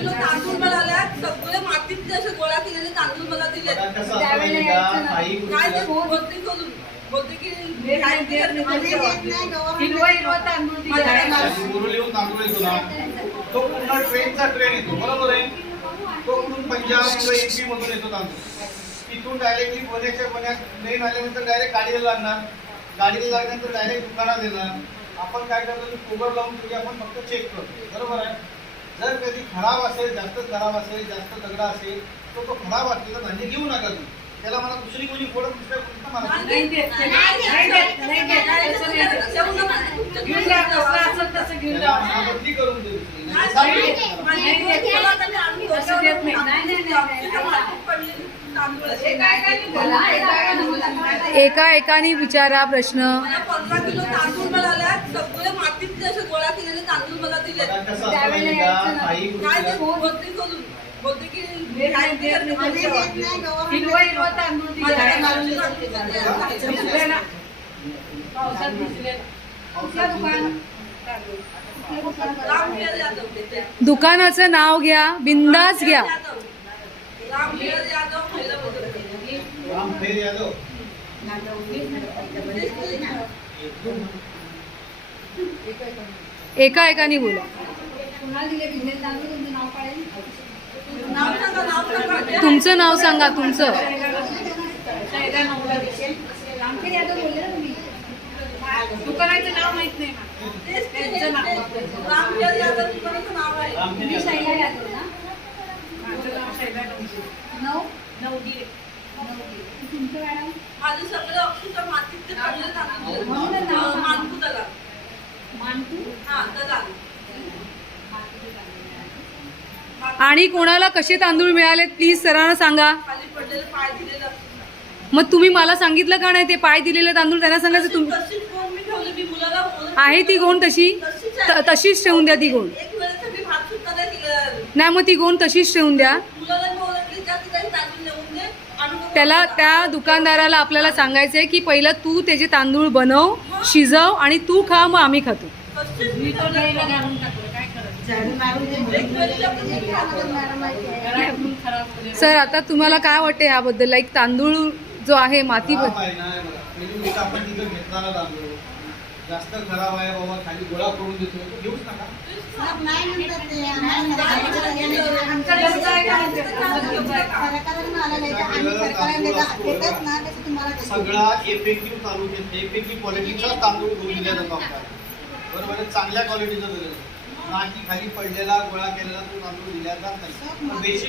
Kilo तांदूळ मिळाल्या सगळे मातीतले असे गोळा केलेले तांदूळ मला दिले काय ते बोलते करून बोलते की तो पूर्ण ट्रेनचा ट्रेन येतो बरोबर आहे? तो कुठून पंजाब किंवा एमपी मधून येतो तांदूळ. तिथून डायरेक्टली पुण्याच्या पुण्यात ट्रेन आल्यानंतर डायरेक्ट गाडीला लागणार. गाडीला लागल्यानंतर डायरेक्ट दुकानात येणार. आपण काय करतो कुकर लावून आपण फक्त चेक करतो. बरोबर आहे? जर कधी खराब असेल जास्त खराब असेल जास्त दगडा असेल तर तो खराब असेल तर धान्य घेऊ नका तुम्ही. त्याला मला दुसरी कोणी फोडत दुसऱ्या कोणी करून मातीत. एका एकाने विचारा प्रश्न. पंधरा किलो तांदूळ मिळाल्या सगळे मातीतले असे गोळा केलेले तांदूळ मला दिले बघा कसं असतं माहिती का? काही काय ते गोष्टी बोलते करून बोलते की देत नाही, देत नाही. हिरवं हिरवं तांदूळ दिलं. भिजलेला. पावसात भिजलेला. कुठलं दुकान? राम पियर यादव ते. दुकानाचं नाव घ्या बिंदास घ्या राम यादव एका एकाने बोला तुमचं नाव सांगा तुमचं. दुकानाचं नाव माहीत नाही मला. तेच ते- त्यांचं नाव. राम पियर यादव दुकानाचं नाव आहे रामफेर यादव माझं नाव शैला नवगिरे. नवगिरे. माझे सगळे अक्षरशः मातीतले पडलेले तांदूळ दिले. म्हणून नाव सांगा. मानकू दलाल हा दलाल आणि कोणाला कसे तांदूळ मिळाले प्लीज सरांना सांगा. मग तुम्ही मला सांगितलं का नाही ते पाय दिलेले तांदूळ? त्यांना सांगायचं तुम्ही आहे ती गोण तशी? तशीच त- तशीच ठेवून द्या ती गोण. नाही मग ती गोण तशीच ठेवून द्या. त्याला त्या दुकानदाराला आपल्याला सांगायचं आहे की पहिलं तू त्याचे तांदूळ बनव शिजव आणि तू खा मग आम्ही खातो. सर आता तुम्हाला काय वाटते याबद्दल? लाईक तांदूळ जो आहे माती तांदूळ. जास्त खराब आहे बाबा खाली गोळा करून देतो घेऊच नका? सगळा तांदूळ घेतले इफेक्टिव्ह क्वालिटीचा तांदूळ घेऊन दिला जातो आपल्याला बरोबर? चांगल्या क्वालिटीचा दिला जातो ना की खाली पडलेला गोळा केलेला तो तांदूळ दिला जात नाही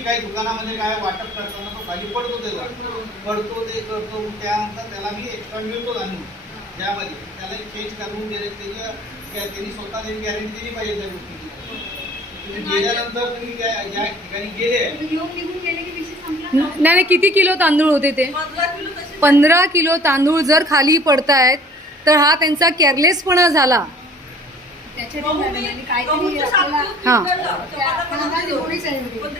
आहे दुकानामध्ये काय वाटप करताना तो खाली पडतो त्याचा पडतो ते करतो त्यानंतर त्याला मी एक्स्ट्रा मिळतो तांदूळ त्यामध्ये त्याला चेंज करून दिले त्याच्या त्या- त्यांनी स्वतः त्यांनी गॅरंटी दिली पाहिजे त्या गोष्टीची. तुम्ही गेल्यानंतर तुम्ही ज्या ठिकाणी गेले. नाही नाही, किती किलो तांदूळ होते ते? पंधरा किलो तांदूळ जर खाली पडतायत तर हा त्यांचा केअरलेसपणा झाला. गहूचे सात किलो हा. पीठ दळलं. तर मला म्हणत होते,